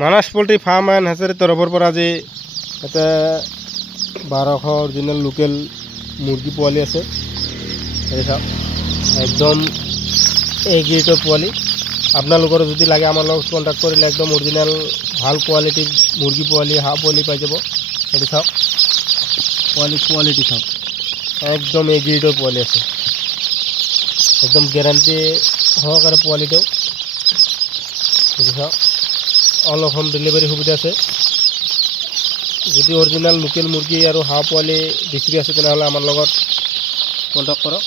Manas পোল্ট্ৰি farm and হেচাৰীৰ তৰফৰ পৰা আজি এটা 1200 অৰিজিনেল লোকেল মুৰ্গী পোৱালি আছে। একদম এ গ্ৰেডৰ পোৱালি। আপোনালোকৰ যদি লাগে আমাৰ লগত কণ্টেক্ট কৰিলে একদম অৰিজিনেল ভাল কোৱালিটিৰ মুৰ্গী পোৱালি হাঁহ পোৱালি পাই যাব। সেইটো চাওক কোৱালিটি চাওক, একদম এ গ্ৰেডৰ পোৱালি আছে, একদম গেৰাণ্টি সহকাৰে পোৱালিটো। সেইটো চাওক, অল অসম ডেলিভাৰী সুবিধা আছে। যদি অৰিজিনেল লোকেল মুৰ্গী আৰু হাঁহ পোৱালি বিচাৰি আছে তেনেহ'লে আমাৰ লগত কণ্টেক্ট কৰক।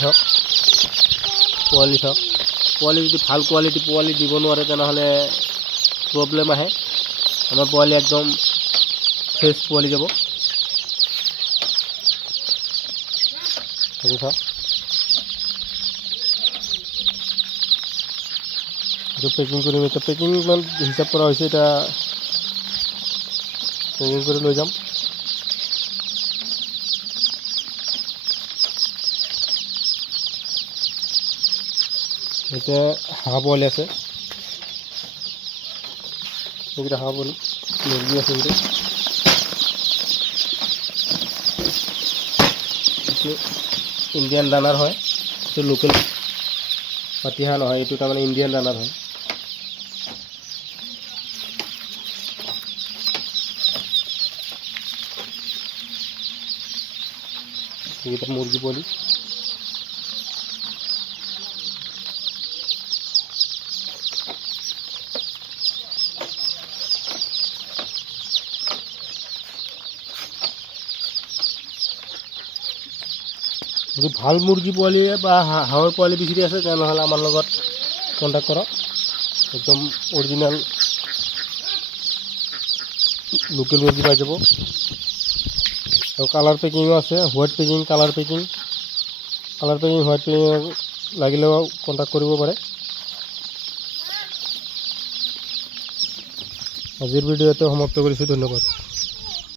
চাওক পোৱালি চাওক, পোৱালি যদি ভাল কোৱালিটি পোৱালি দিব নোৱাৰে তেনেহ'লে প্ৰব্লেম আহে। আমাৰ পোৱালি একদম ফ্ৰেছ পোৱালি যাব। সেইটো চাওক, এইটো পেকিং কৰিম। এতিয়া পেকিং ইমান হিচাপ কৰা হৈছে, এতিয়া পেকিং কৰি লৈ যাম। এতিয়া হাঁহ পোৱালি আছে, এইকেইটা হাঁহ পোৱালি, মুৰ্গী আছে এইকেইটা। এইটো ইণ্ডিয়ান দানাৰ হয়, এইটো লোকেল পাতি হাঁহ নহয়, এইটো তাৰমানে ইণ্ডিয়ান দানাৰ হয়। এইকেইটা মুৰ্গী পোৱালি। যদি ভাল মুৰ্গী পোৱালি বা হাঁহৰ পোৱালি বিচাৰি আছে তেনেহ'লে আমাৰ লগত কণ্টেক্ট কৰক। একদম অৰিজিনেল লোকেল মুৰ্গী পাই যাব। আৰু কালাৰ পেকিঙো আছে, white packing, colour packing, white packing লাগিলেও কণ্টেক্ট কৰিব পাৰে। আজিৰ ভিডিঅ'টো সমাপ্ত কৰিছোঁ, ধন্যবাদ।